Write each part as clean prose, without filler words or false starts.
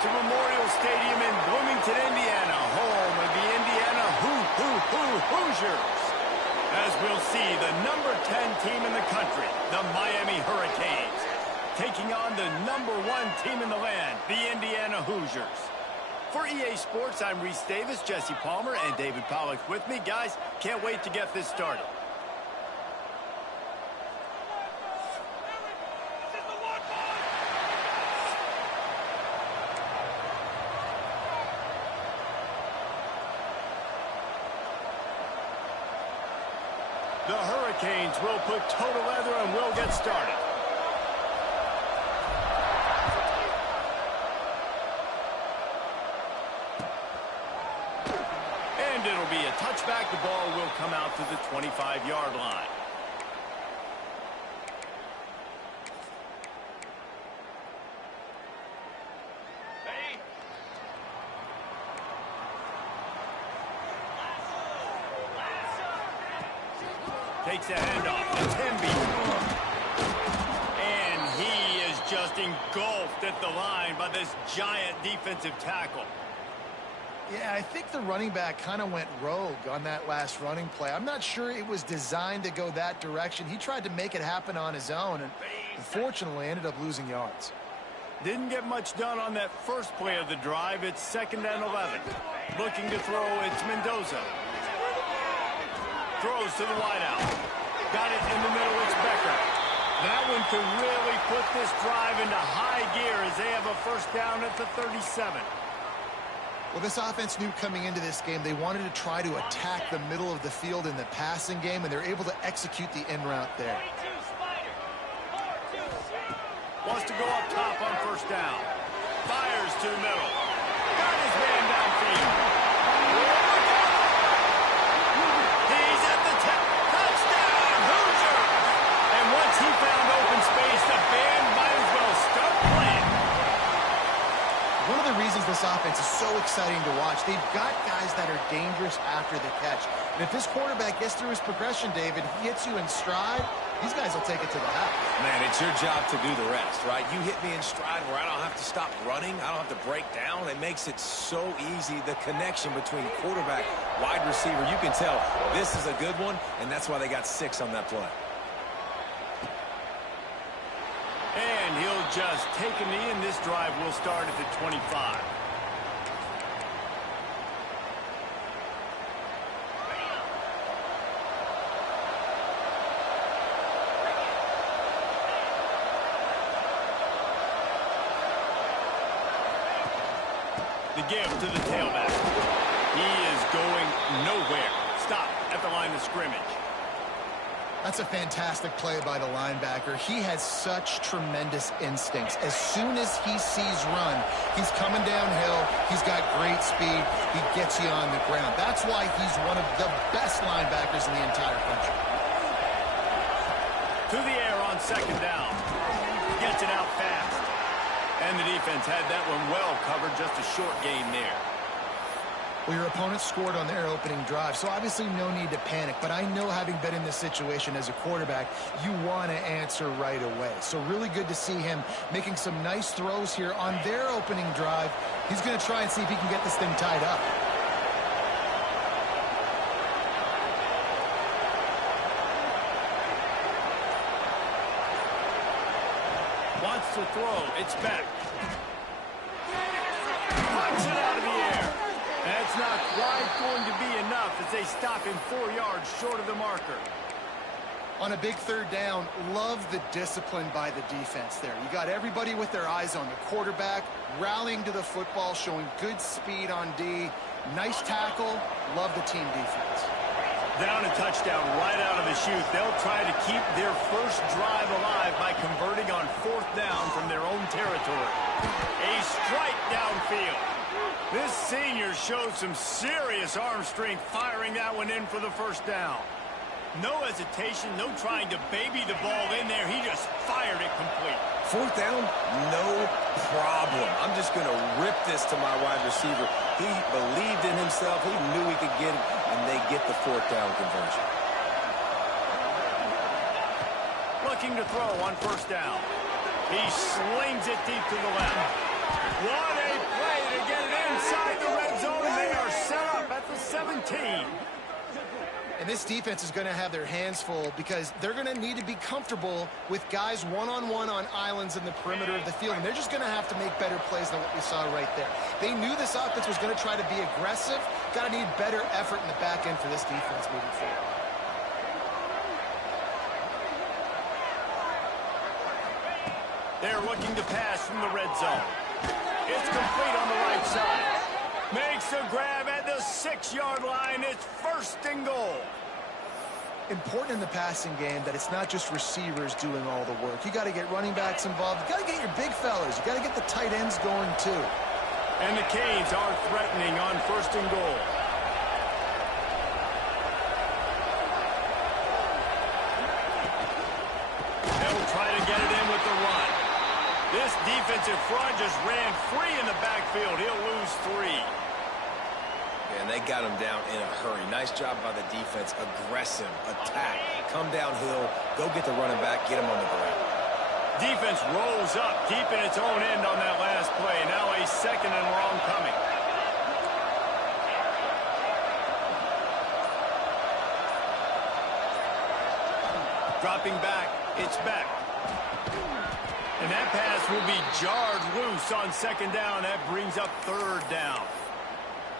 to Memorial Stadium in Bloomington, Indiana, home of the Indiana Hoosiers. As we'll see, the number 10 team in the country, the Miami Hurricanes, taking on the number 1 team in the land, the Indiana Hoosiers. For EA Sports, I'm Reese Davis, Jesse Palmer, and David Pollack with me. Guys, can't wait to get this started. The Hurricanes will put total leather and will get started. And it'll be a touchback. The ball will come out to the 25-yard line. Takes a handoff to Temby. And he is just engulfed at the line by this giant defensive tackle. Yeah, I think the running back kind of went rogue on that last running play. I'm not sure it was designed to go that direction. He tried to make it happen on his own, and unfortunately ended up losing yards. Didn't get much done on that first play of the drive. It's 2nd and 11. Looking to throw, it's Mendoza. Throws to the wideout. Got it in the middle, it's Becker. That one could really put this drive into high gear as they have a first down at the 37. Well, this offense knew coming into this game they wanted to try to attack the middle of the field in the passing game, and they're able to execute the in route there. Wants to go up top on first down. Fires to the middle. Got his man downfield. He's at the touchdown, Hoosiers! And once he found open space, the band might as well start playing. One of the reasons this offense is so exciting to watch, they've got guys that are dangerous after the catch. And if this quarterback gets through his progression, David, he hits you in stride, these guys will take it to the house. Man, it's your job to do the rest, right? You hit me in stride where I don't have to stop running. I don't have to break down. It makes it so easy, the connection between quarterback, wide receiver. You can tell this is a good one, and that's why they got 6 on that play. And he'll just take a knee, and this drive will start at the 25. The give to the tailback. He is going nowhere. Stop at the line of scrimmage. That's a fantastic play by the linebacker. He has such tremendous instincts. As soon as he sees run, he's coming downhill. He's got great speed. He gets you on the ground. That's why he's one of the best linebackers in the entire country. To the air on 2nd down. Gets it out fast. And the defense had that one well covered. Just a short gain there. Well, your opponent scored on their opening drive, so obviously no need to panic. But I know, having been in this situation as a quarterback, you want to answer right away. So really good to see him making some nice throws here on their opening drive. He's going to try and see if he can get this thing tied up. Wants to throw. It's back. Punch it out of the air. That's not quite going to be enough as they stop him 4 yards short of the marker. On a big 3rd down, love the discipline by the defense there. You got everybody with their eyes on the quarterback, rallying to the football, showing good speed on D. Nice tackle. Love the team defense. Down a touchdown right out of the chute. They'll try to keep their first drive alive by converting on 4th down from their own territory. A strike downfield. This senior shows some serious arm strength firing that one in for the first down. No hesitation, no trying to baby the ball in there. He just fired it complete. 4th down, no problem. I'm just going to rip this to my wide receiver. He believed in himself. He knew he could get it, and they get the 4th down conversion. Looking to throw on 1st down. He slings it deep to the left. What a inside the red zone. They are set up at the 17. And this defense is going to have their hands full because they're going to need to be comfortable with guys one-on-one on islands in the perimeter of the field. And they're just going to have to make better plays than what we saw right there. They knew this offense was going to try to be aggressive. Got to need better effort in the back end for this defense moving forward. They're looking to pass from the red zone. It's complete on the right side. Makes a grab at the 6-yard line. It's 1st and goal. Important in the passing game that it's not just receivers doing all the work. You got to get running backs involved. You got to get your big fellas. You got to get the tight ends going too. And the Canes are threatening on 1st and goal. They'll try to get it in with the run. This defensive front just ran free in the backfield. He'll lose 3. And they got him down in a hurry. Nice job by the defense. Aggressive, attack, come downhill, go get the running back, get him on the ground. Defense rolls up deep in its own end on that last play. Now a 2nd and long coming. Dropping back, it's back. And that pass will be jarred loose on 2nd down. That brings up 3rd down.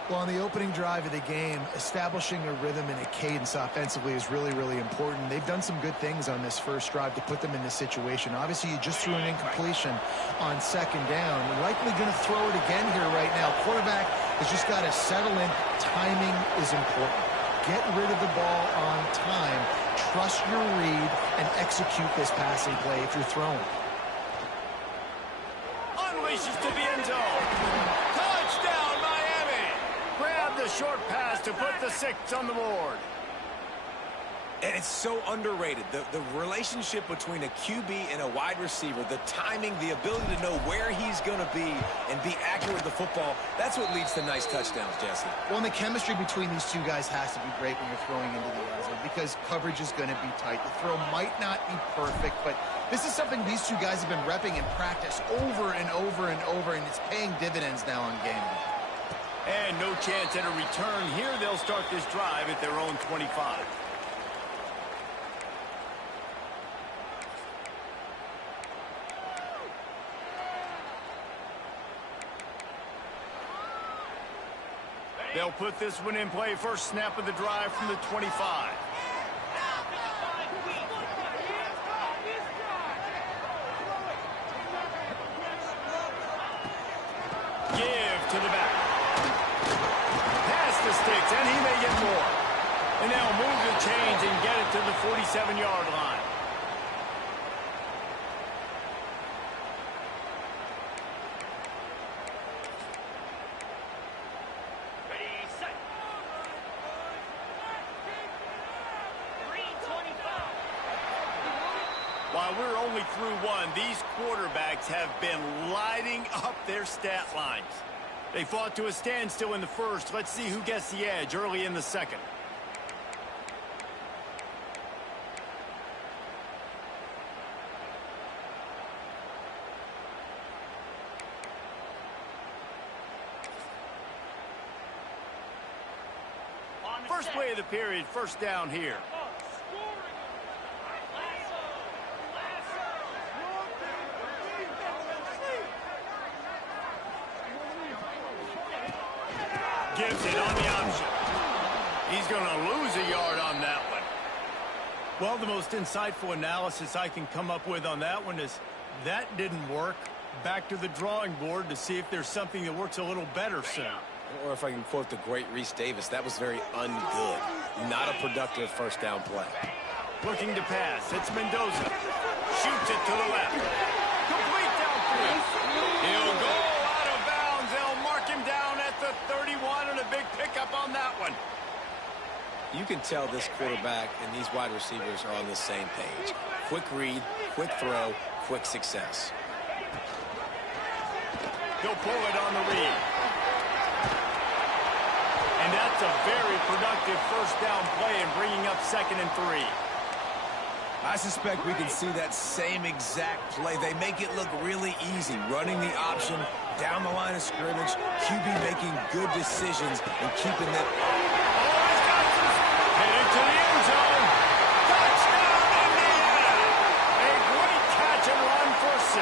Well, on the opening drive of the game, establishing a rhythm and a cadence offensively is really, really important. They've done some good things on this first drive to put them in this situation. Obviously, you just threw an incompletion on 2nd down. Likely going to throw it again here right now. Quarterback has just got to settle in. Timing is important. Get rid of the ball on time. Trust your read and execute this passing play if you're throwing. Unleashes to the end zone. Touchdown, Miami. Grab the short pass to put the 6 on the board. And it's so underrated. The relationship between a QB and a wide receiver, the timing, the ability to know where he's going to be and be accurate with the football, that's what leads to nice touchdowns, Jesse. Well, and the chemistry between these two guys has to be great when you're throwing into the end zone because coverage is going to be tight. The throw might not be perfect, but this is something these two guys have been repping in practice over and over and over, and it's paying dividends now on game day. And no chance at a return here. They'll start this drive at their own 25. They'll put this one in play. First snap of the drive from the 25. Give to the back. Pass the sticks, and he may get more. And they'll move the chains and get it to the 47-yard line. While we're only through one, these quarterbacks have been lighting up their stat lines. They fought to a standstill in the first. Let's see who gets the edge early in the second. First play of the period, first down here. Gives it on the option. He's going to lose a yard on that one. Well, the most insightful analysis I can come up with on that one is that didn't work. Back to the drawing board to see if there's something that works a little better soon. Or if I can quote the great Reese Davis, that was very ungood. Not a productive first down play. Looking to pass. It's Mendoza. Shoots it to the left. Complete downfield. He'll go out of bounds. They'll mark him down at the 31 and a big pickup on that one. You can tell this quarterback and these wide receivers are on the same page. Quick read, quick throw, quick success. He'll pull it on the read. And that's a very productive first down play and bringing up 2nd and 3. I suspect we can see that same exact play. They make it look really easy, running the option, down the line of scrimmage. QB making good decisions and keeping them. Headed to the end zone. Touchdown, Indiana! A great catch and run for 6.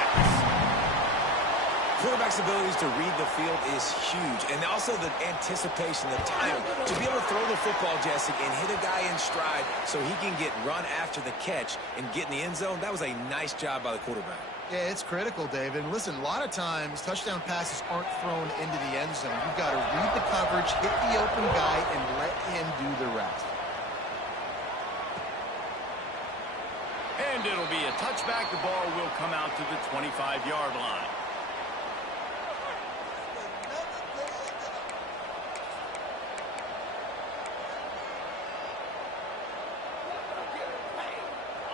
Quarterback's abilities to read the field is huge, and also the anticipation, the timing. To be able to throw the football, Jesse, and hit a guy in stride so he can get run after the catch and get in the end zone, that was a nice job by the quarterback. Yeah, it's critical, David. And listen, a lot of times touchdown passes aren't thrown into the end zone. You've got to read the coverage, hit the open guy, and let him do the rest. And it'll be a touchback. The ball will come out to the 25-yard line.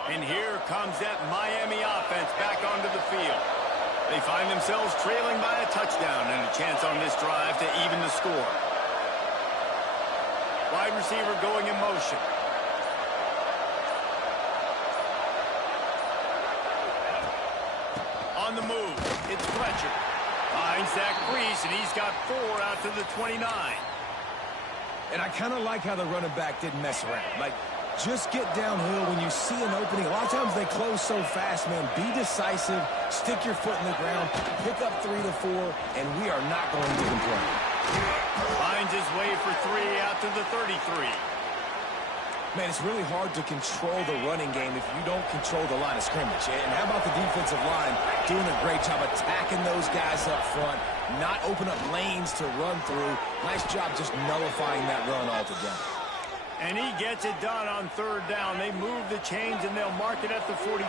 And here comes that Miami offense back onto the field. They find themselves trailing by a touchdown and a chance on this drive to even the score. Wide receiver going in motion. On the move, it's Fletcher. Finds Zach Brees, and he's got 4 out to the 29. And I kind of like how the running back didn't mess around. Like, just get downhill when you see an opening. A lot of times they close so fast, man. Be decisive, stick your foot in the ground, pick up 3 to 4, and we are not going to complain. Finds his way for 3 out to the 33. Man, it's really hard to control the running game if you don't control the line of scrimmage. And how about the defensive line doing a great job attacking those guys up front, not open up lanes to run through. Nice job just nullifying that run altogether. And he gets it done on 3rd down. They move the chains, and they'll mark it at the 44.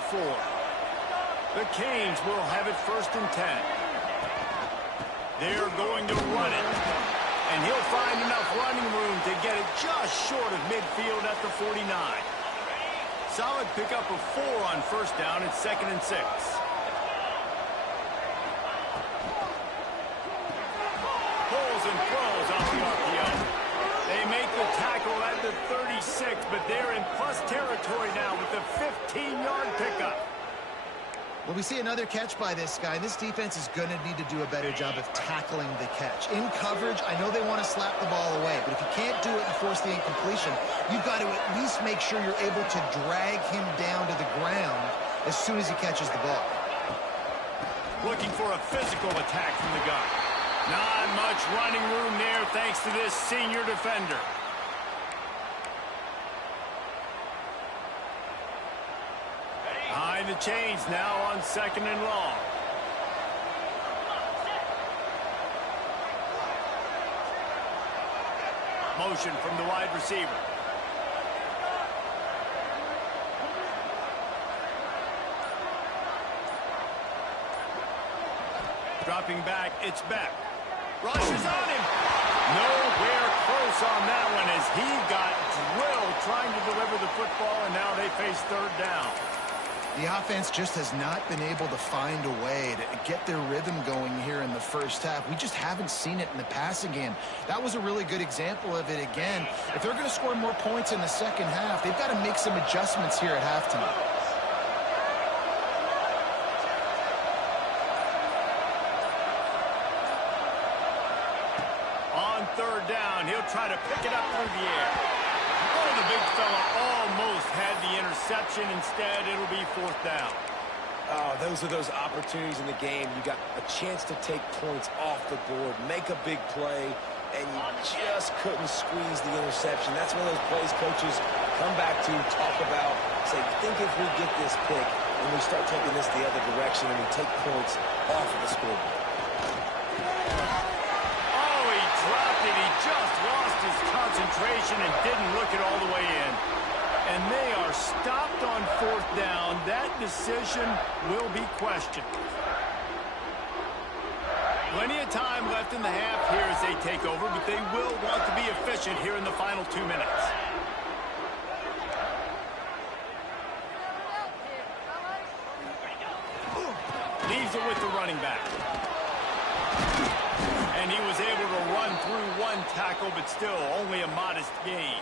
The Canes will have it 1st and 10. They're going to run it. And he'll find enough running room to get it just short of midfield at the 49. Solid pickup of 4 on 1st down. It's 2nd and 6. Pulls and throws off the RPO. They make the tackle at the 36, but they're in plus territory now with the 15-yard pickup. Well, we see another catch by this guy. This defense is going to need to do a better job of tackling the catch. In coverage, I know they want to slap the ball away, but if you can't do it and force the incompletion, you've got to at least make sure you're able to drag him down to the ground as soon as he catches the ball. Looking for a physical attack from the gun. Not much running room there thanks to this senior defender. Behind the chains now on 2nd and long. Motion from the wide receiver. Dropping back, it's Beck. Rushes on him. Nowhere close on that one as he got drilled trying to deliver the football, and now they face 3rd down. The offense just has not been able to find a way to get their rhythm going here in the 1st half. We just haven't seen it in the passing game. That was a really good example of it again. If they're going to score more points in the 2nd half, they've got to make some adjustments here at halftime. On 3rd down, he'll try to pick it up through the air. Oh, the big fella almost had the interception. Instead, it'll be 4th down. Oh, those are those opportunities in the game. You got a chance to take points off the board, make a big play, and you just couldn't squeeze the interception. That's one of those plays coaches come back to, talk about, say, think if we get this pick and we start taking this the other direction and we take points off of the scoreboard. Oh, he dropped it. He just lost his concentration and didn't look it all the way in. And they are stopped on 4th down. That decision will be questioned. Plenty of time left in the half here as they take over, but they will want to be efficient here in the final 2 minutes. Leaves it with the running back. And he was able to run through 1 tackle, but still only a modest gain.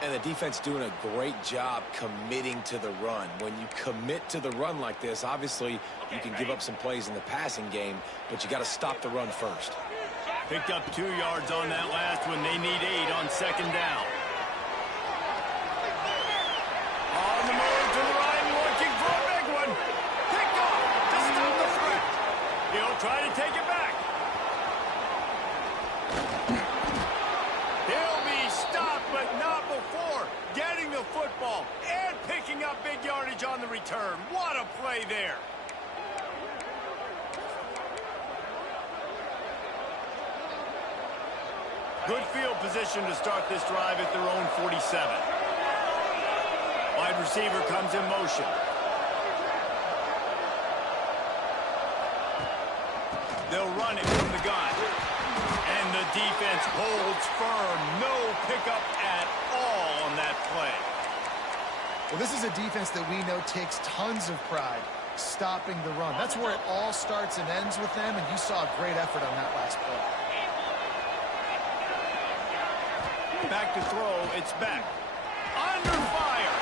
And the defense doing a great job committing to the run. When you commit to the run like this, obviously you can give up some plays in the passing game, but you got to stop the run first. Picked up 2 yards on that last one. They need 8 on second down. On the move to the right, looking for a big one. Picked off to stop the threat. He'll try to take it back. He'll be stopped, but not before getting the football and picking up big yardage on the return. What a play there. Good field position to start this drive at their own 47. Wide receiver comes in motion. They'll run it from the gun. And the defense holds firm. No pickup at all on that play. Well, this is a defense that we know takes tons of pride stopping the run. That's where it all starts and ends with them, and you saw a great effort on that last play. Back to throw, it's back. Under fire.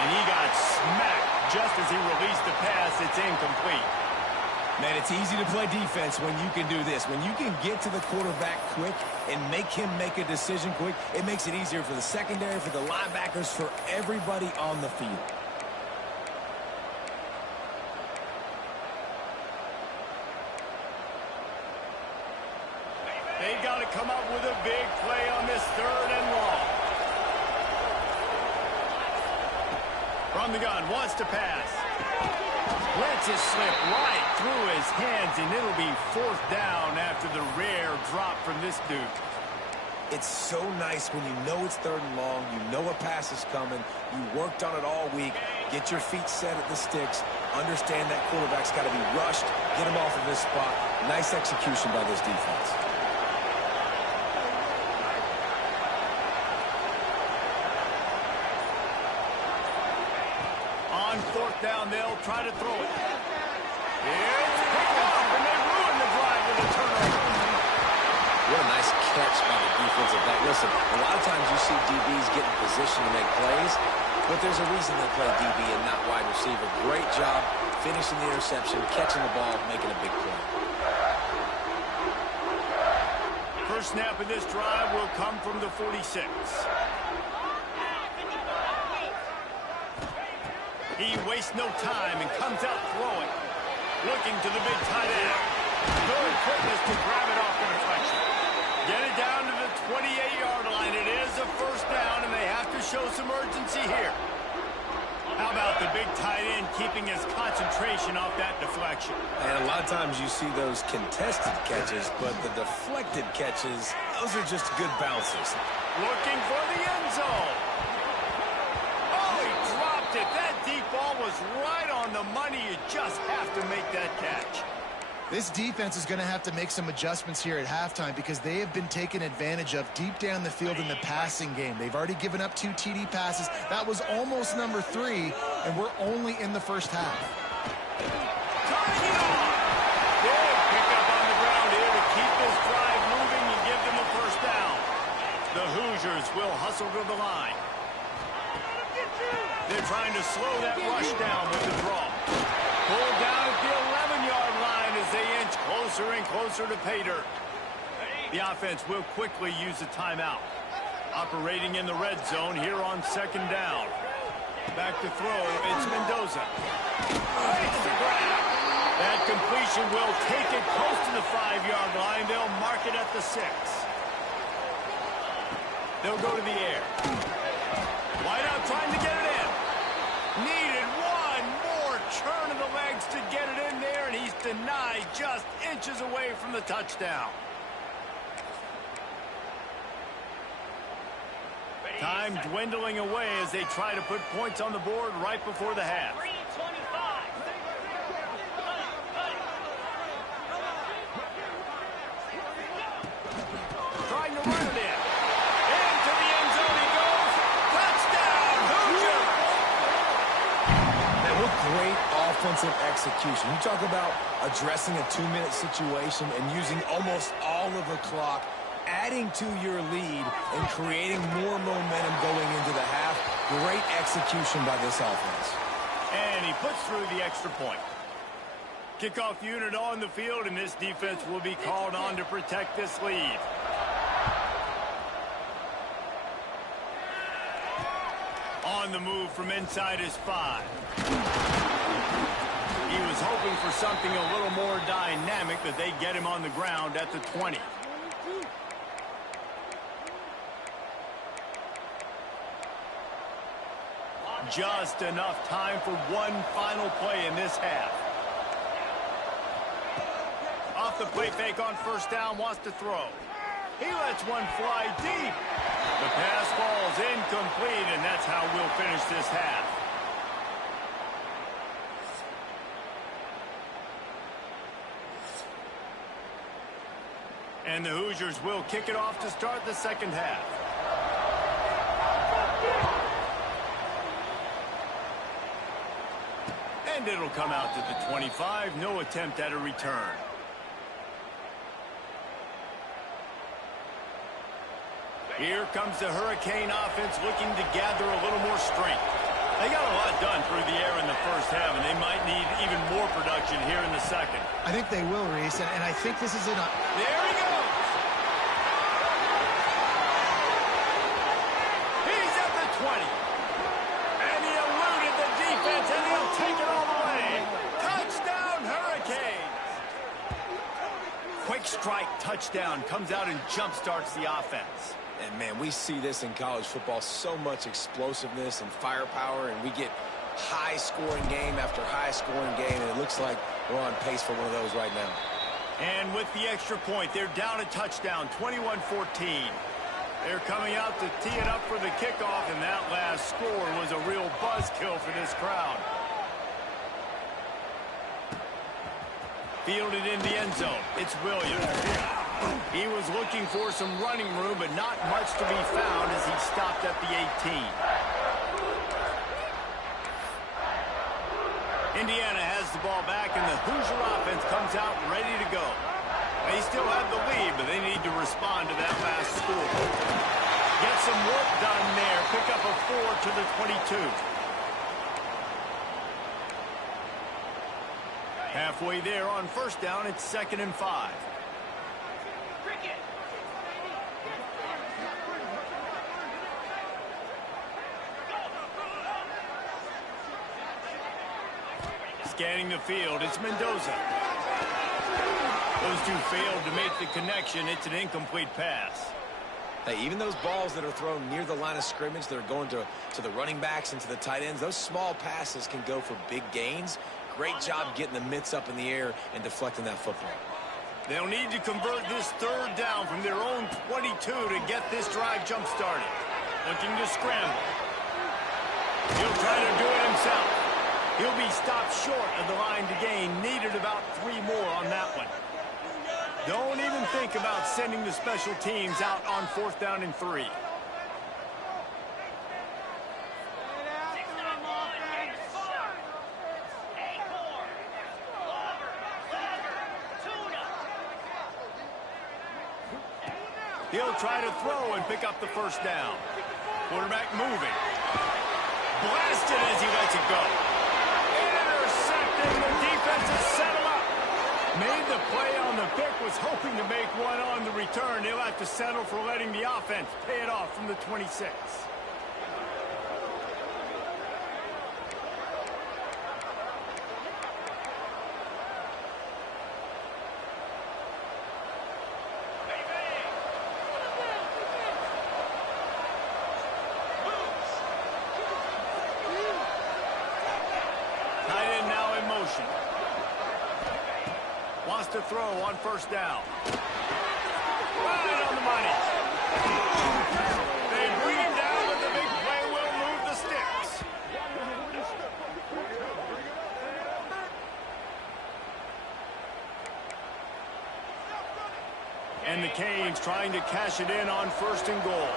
And he got smacked just as he released the pass. It's incomplete. Man, it's easy to play defense when you can do this. When you can get to the quarterback quick and make him make a decision quick, it makes it easier for the secondary, for the linebackers, for everybody on the field. They got to come up with a big play on this 3rd and long. From the gun, wants to pass. Lets it slip right through his hands, and it'll be 4th down after the rare drop from this dude. It's so nice when you know it's 3rd and long, you know a pass is coming, you worked on it all week, get your feet set at the sticks, understand that quarterback's got to be rushed, get him off of this spot. Nice execution by this defense. On 4th down, they'll try to throw it. It's picked up, and they ruin the drive with a turnover. What a nice catch by the defensive back. Listen, a lot of times you see DBs get in position to make plays, but there's a reason they play DB and not wide receiver. Great job finishing the interception, catching the ball, making a big play. First snap of this drive will come from the 46. He wastes no time and comes out throwing. Looking to the big tight end. Good quickness to grab it off the deflection. Get it down to the 28-yard line. It is a 1st down, and they have to show some urgency here. How about the big tight end keeping his concentration off that deflection? And a lot of times you see those contested catches, but the deflected catches, those are just good bounces. Looking for the end zone. Oh, he dropped it. That deep ball was right on the money. You just have to make that catch. This defense is going to have to make some adjustments here at halftime because they have been taken advantage of deep down the field in the passing game. They've already given up 2 TD passes. That was almost number 3, and we're only in the first half. Turning it on. Big pickup on the ground here to keep this drive moving and give them a 1st down. The Hoosiers will hustle to the line. They're trying to slow that rush down with the draw. Pulled down at the 11-yard line as they inch closer and closer to pay dirt. The offense will quickly use a timeout. Operating in the red zone here on 2nd down. Back to throw, it's Mendoza. Makes the grab. That completion will take it close to the 5-yard line. They'll mark it at the 6. They'll go to the air. Wideout trying to get it in. Needed one more turn of the legs to get it in there, and he's denied just inches away from the touchdown. Time dwindling away as they try to put points on the board right before the half. Trying to run it in. Into the end zone he goes. Touchdown, Hoosiers! Man, what great offensive execution. You talk about addressing a 2-minute situation and using almost all of the clock, adding to your lead and creating more momentum going into the half. Great execution by this offense. And he puts through the extra point. Kickoff unit on the field, and this defense will be called on to protect this lead. On the move from inside his 5. He was hoping for something a little more dynamic, but they get him on the ground at the 20. Just enough time for one final play in this half. Off the play fake on first down, wants to throw. He lets one fly deep. The pass falls incomplete, and that's how we'll finish this half. And the Hoosiers will kick it off to start the second half. And it'll come out to the 25. No attempt at a return. Here comes the Hurricane offense looking to gather a little more strength. They got a lot done through the air in the first half, and they might need even more production here in the second. I think they will, Reese, and I think this is it. There he goes! He's at the 20. And he eluded the defense, and he'll take it all the way. Touchdown, Hurricanes! Quick strike touchdown comes out and jump-starts the offense. And, man, we see this in college football, so much explosiveness and firepower, and we get high-scoring game after high-scoring game, and it looks like we're on pace for one of those right now. And with the extra point, they're down a touchdown, 21-14. They're coming out to tee it up for the kickoff, and that last score was a real buzzkill for this crowd. Fielded in the end zone. It's Williams. He was looking for some running room, but not much to be found as he stopped at the 18. Indiana has the ball back, and the Hoosier offense comes out ready to go. They still have the lead, but they need to respond to that last score. Get some work done there. Pick up a 4 to the 22. Halfway there on first down, it's 2nd and 5. Scanning the field, it's Mendoza. Those two failed to make the connection. It's an incomplete pass. Hey, even those balls that are thrown near the line of scrimmage that are going to the running backs and to the tight ends, those small passes can go for big gains. Great job getting the mitts up in the air and deflecting that football. They'll need to convert this third down from their own 22 to get this drive jump-started. Looking to scramble. He'll try to do it himself. He'll be stopped short of the line to gain. Needed about 3 more on that one. Don't even think about sending the special teams out on 4th down and 3. He'll try to throw and pick up the first down. Quarterback moving. Blasted as he lets it go. Intercepted. The defense has set him up. Made the play on the pick, was hoping to make one on the return. He'll have to settle for letting the offense pay it off from the 26. Wants to throw on first down. Right on the money. They bring him down, but the big play will move the sticks. And the Canes trying to cash it in on 1st and goal.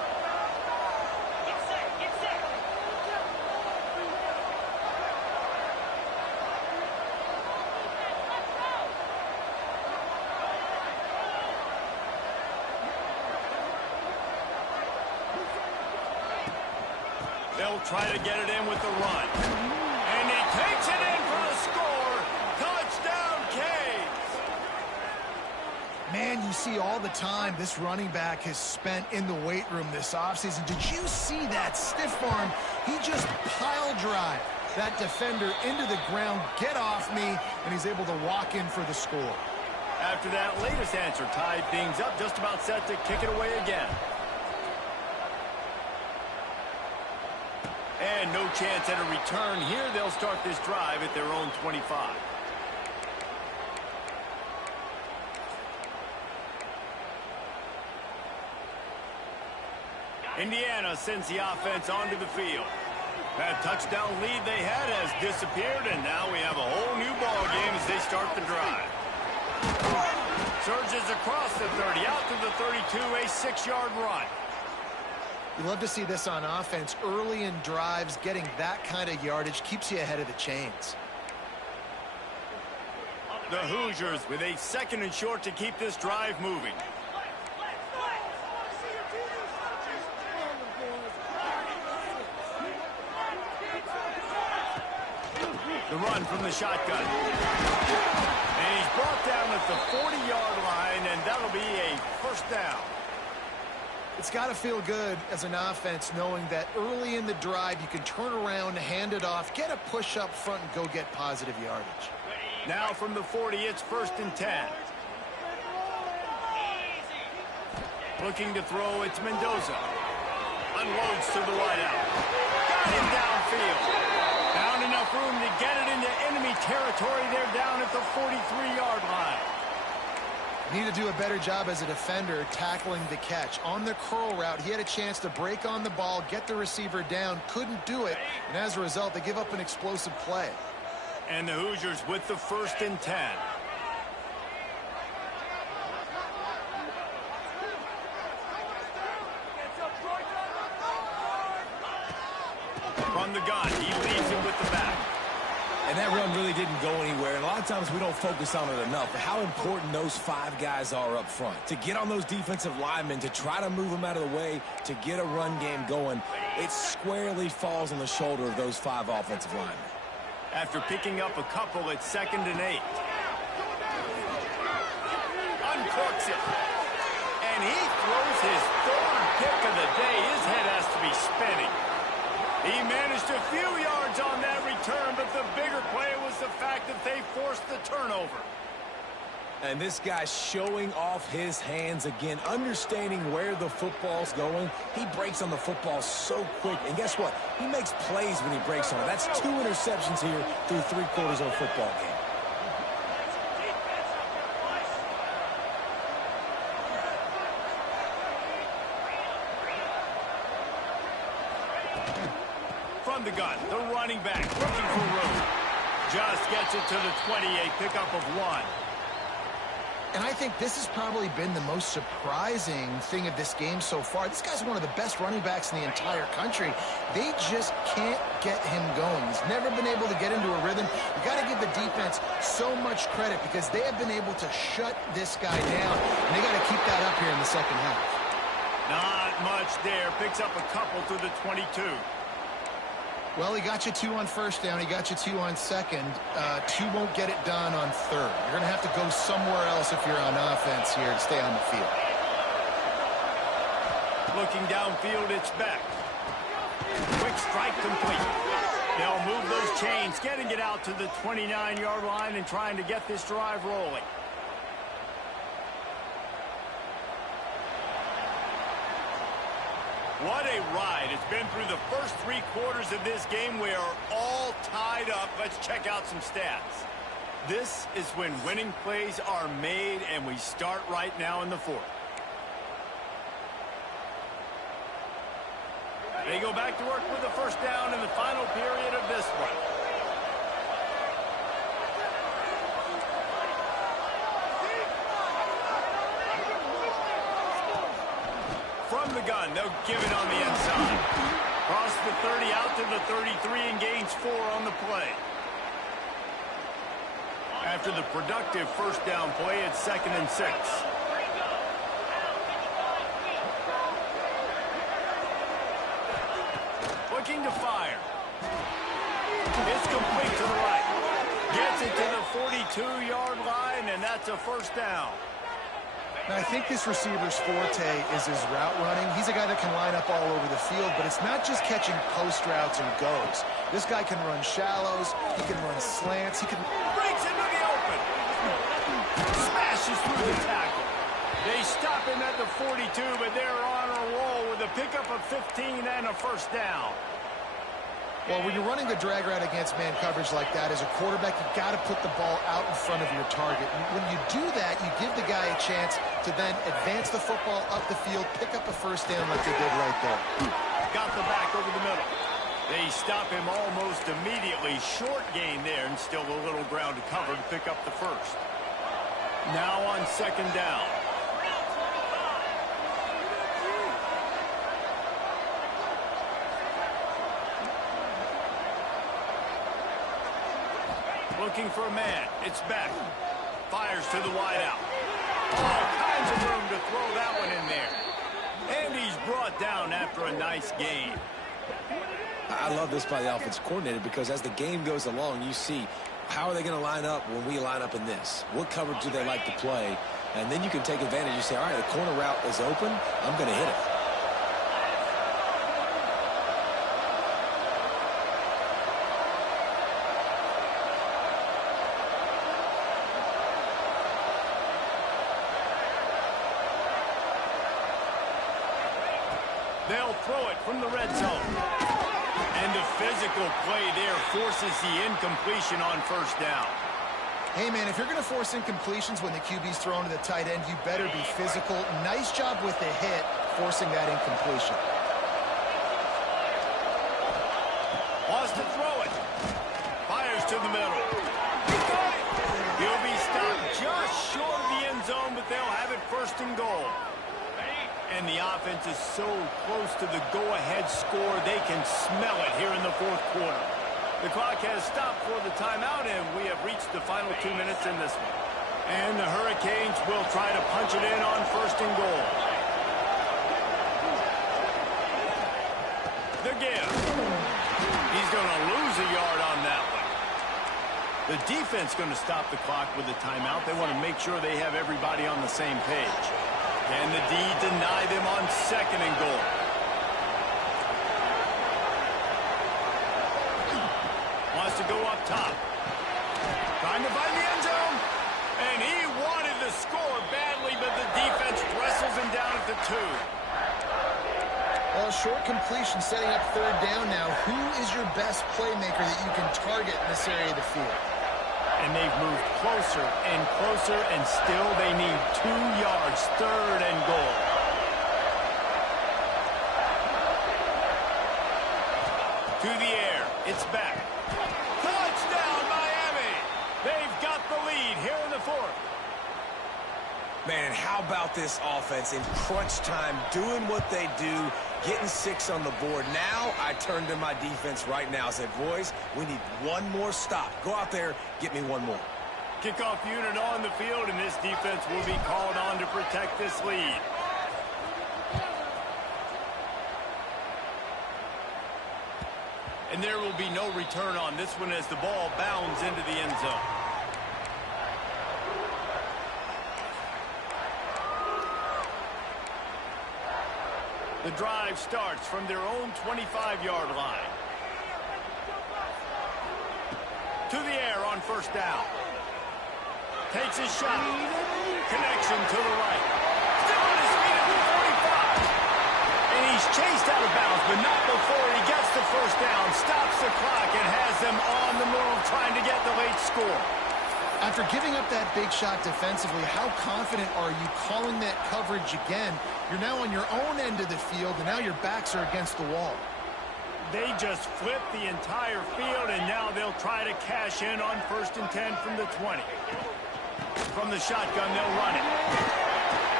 They'll try to get it in with the run. And he takes it in for the score. Touchdown, Canes. Man, you see all the time this running back has spent in the weight room this offseason. Did you see that stiff arm? He just pile drive that defender into the ground, get off me, and he's able to walk in for the score. After that latest answer tied things up, just about set to kick it away again. And no chance at a return here. They'll start this drive at their own 25. Indiana sends the offense onto the field. That touchdown lead they had has disappeared, and now we have a whole new ball game as they start the drive. Surges across the 30, out to the 32, a 6-yard run. You love to see this on offense. Early in drives, getting that kind of yardage keeps you ahead of the chains. The Hoosiers with a 2nd and short to keep this drive moving. The run from the shotgun. And he's brought down at the 40-yard line, and that'll be a first down. It's got to feel good as an offense knowing that early in the drive you can turn around, hand it off, get a push up front, and go get positive yardage. Now from the 40, it's 1st and 10. Looking to throw, it's Mendoza. Unloads to the wideout. Got him downfield. Found enough room to get it into enemy territory. They're down at the 43-yard line. Need to do a better job as a defender tackling the catch. On the curl route, he had a chance to break on the ball, get the receiver down, couldn't do it, and as a result, they give up an explosive play. And the Hoosiers with the 1st and 10. From the gun, he leads it with the back. And that run really didn't go anywhere. And a lot of times we don't focus on it enough. But how important those 5 guys are up front. To get on those defensive linemen, to try to move them out of the way, to get a run game going, it squarely falls on the shoulder of those 5 offensive linemen. After picking up a couple, it's 2nd and 8. Uncorks it. And he throws his 3rd pick of the day. His head has to be spinning. He managed a few yards on that return, but the bigger play was the fact that they forced the turnover. And this guy's showing off his hands again, understanding where the football's going. He breaks on the football so quick. And guess what? He makes plays when he breaks on it. That's 2 interceptions here through 3 quarters of a football game. From the gun, the running back looking for room. Just gets it to the 28, pickup of 1. And I think this has probably been the most surprising thing of this game so far. This guy's one of the best running backs in the entire country. They just can't get him going. He's never been able to get into a rhythm. You got to give the defense so much credit because they have been able to shut this guy down. And they got to keep that up here in the second half. Not much there. Picks up a couple to the 22. Well, he got you 2 on 1st down. He got you 2 on 2nd. 2 won't get it done on 3rd. You're going to have to go somewhere else if you're on offense here to stay on the field. Looking downfield, it's Beck. Quick strike complete. They'll move those chains, getting it out to the 29-yard line and trying to get this drive rolling. What a ride. It's been through the first 3 quarters of this game. We are all tied up. Let's check out some stats. This is when winning plays are made, and we start right now in the 4th. They go back to work with the 1st down in the final period of this one. From the gun, they'll give it on the inside. Cross the 30 out to the 33 and gains 4 on the play. After the productive 1st down play, it's 2nd and 6. looking to fire. It's complete to the right. Gets it to the 42-yard line, and that's a first down. Now, I think this receiver's forte is his route running. He's a guy that can line up all over the field, but it's not just catching post routes and goes. This guy can run shallows. He can run slants. He can... Breaks into the open. Smashes through the tackle. They stop him at the 42, but they're on a roll with a pickup of 15 and a first down. Well, when you're running a drag route against man coverage like that, as a quarterback, you got to put the ball out in front of your target. When you do that, you give the guy a chance to then advance the football up the field, pick up a first down like they did right there. Got the back over the middle. They stop him almost immediately. Short gain there, and still a little ground to cover to pick up the first. Now on second down. Looking for a man. It's back. Fires to the wideout. All kinds of room to throw that one in there. And he's brought down after a nice gain. I love this by the offensive coordinator because as the game goes along, you see how are they going to line up when we line up in this? What coverage do they like to play? And then you can take advantage. You say, all right, the corner route is open. I'm going to hit it. They'll throw it from the red zone. And the physical play there forces the incompletion on first down. Hey, man, if you're going to force incompletions when the QB's thrown to the tight end, you better be physical. Nice job with the hit, forcing that incompletion. Wants to throw it. Fires to the middle. He'll be stopped just short of the end zone, but they'll have it first and goal. And the offense is so close to the go-ahead score, they can smell it here in the fourth quarter. The clock has stopped for the timeout, and we have reached the final 2 minutes in this one. And the Hurricanes will try to punch it in on first and goal. The give. He's going to lose a yard on that one. The defense going to stop the clock with a timeout. They want to make sure they have everybody on the same page. Can the D deny them on second and goal? Wants to go up top. Trying to find the end zone. And he wanted to score badly, but the defense wrestles him down at the 2. Well, short completion setting up third down now. Who is your best playmaker that you can target in this area of the field? And they've moved closer, and still they need 2 yards, third and goal. To the air, it's back. Touchdown, Miami! They've got the lead here in the fourth. Man, how about this offense in crunch time, doing what they do, getting 6 on the board. Now I turn to my defense right now. I said, boys, we need one more stop. Go out there, get me one more. Kickoff unit on the field, and this defense will be called on to protect this lead. And there will be no return on this one as the ball bounds into the end zone. The drive starts from their own 25-yard line. To the air on first down. Takes a shot. Connection to the right. Still on his feet at the 45. And he's chased out of bounds, but not before he gets the first down. Stops the clock and has them on the move trying to get the late score. After giving up that big shot defensively, how confident are you calling that coverage again? You're now on your own end of the field, and now your backs are against the wall. They just flipped the entire field, and now they'll try to cash in on first and 10 from the 20. From the shotgun, they'll run it.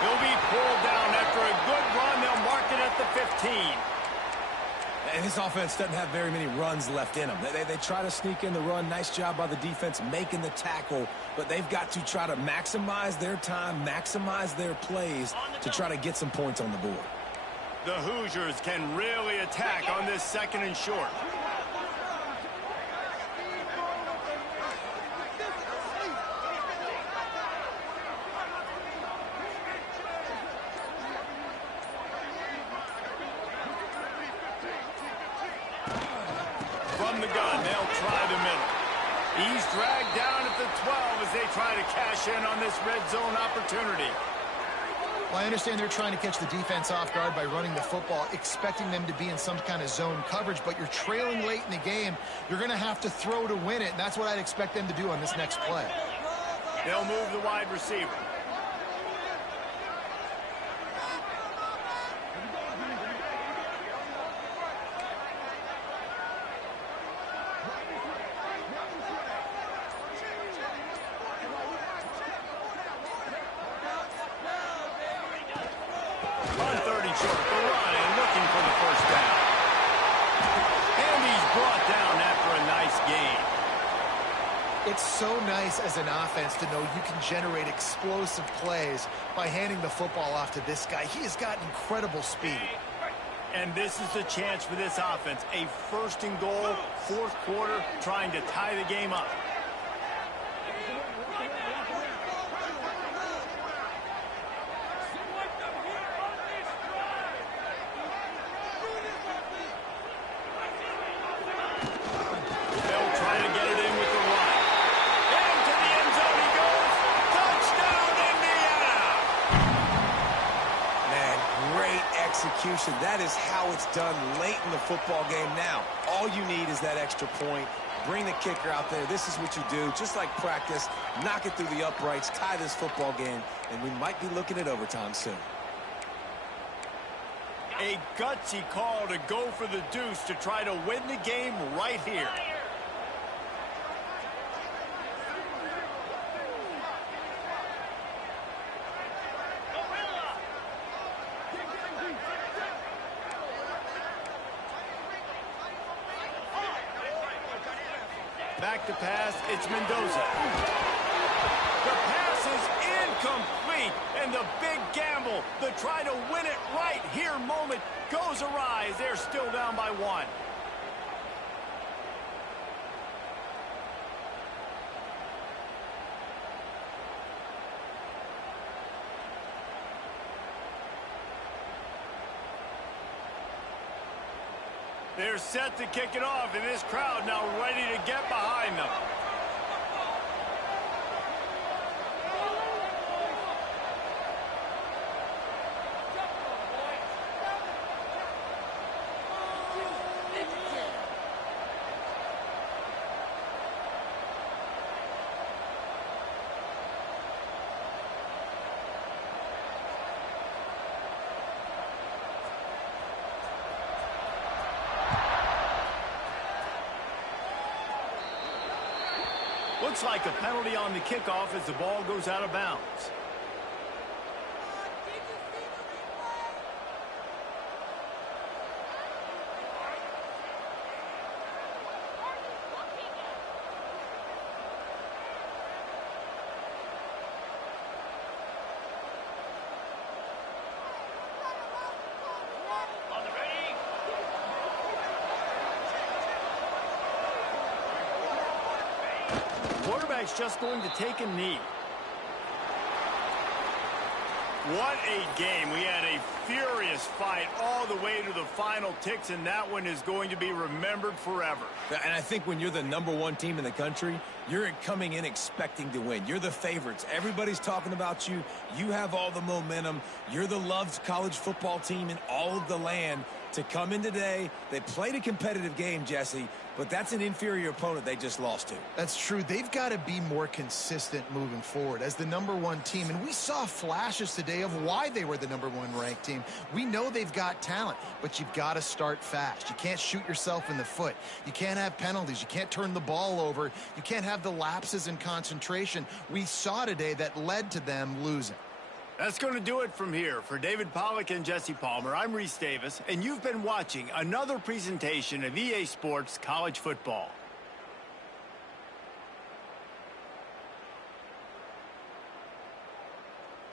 They'll be pulled down after a good run. They'll mark it at the 15. And this offense doesn't have very many runs left in them. They try to sneak in the run. Nice job by the defense making the tackle. But they've got to try to maximize their time, maximize their plays to try to get some points on the board. The Hoosiers can really attack on this 2nd and short. From the gun, they'll try the middle. He's dragged down at the 12 as they try to cash in on this red zone opportunity. Well, I understand they're trying to catch the defense off guard by running the football, expecting them to be in some kind of zone coverage, but you're trailing late in the game. You're going to have to throw to win it, and that's what I'd expect them to do on this next play. They'll move the wide receiver. On 30 short, the run and looking for the first down. And he's brought down after a nice gain. It's so nice as an offense to know you can generate explosive plays by handing the football off to this guy. He has got incredible speed. And this is the chance for this offense. A 1st and goal, 4th quarter, trying to tie the game up. Execution. That is how it's done late in the football game now. All you need is that extra point. Bring the kicker out there. This is what you do. Just like practice, knock it through the uprights, tie this football game, and we might be looking at overtime soon. A gutsy call to go for the deuce to try to win the game right here. Back to pass, it's Mendoza. The pass is incomplete, and the big gamble, the try to win it right here moment goes awry as they're still down by 1. They're set to kick it off, and this crowd now ready to get behind them. Looks like a penalty on the kickoff as the ball goes out of bounds. Quarterback's just going to take a knee. What a game. We had a furious fight all the way to the final ticks, and that one is going to be remembered forever. And I think when you're the #1 team in the country, you're coming in expecting to win. You're the favorites. Everybody's talking about you. You have all the momentum. You're the loved college football team in all of the land. To come in today, they played a competitive game, Jesse, but that's an inferior opponent they just lost to. That's true. They've got to be more consistent moving forward as the #1 team. And we saw flashes today of why they were the #1 ranked team. We know they've got talent, but you've got to start fast. You can't shoot yourself in the foot. You can't have penalties. You can't turn the ball over. You can't have the lapses in concentration we saw today that led to them losing. That's going to do it from here. For David Pollack and Jesse Palmer, I'm Reese Davis, and you've been watching another presentation of EA Sports College Football.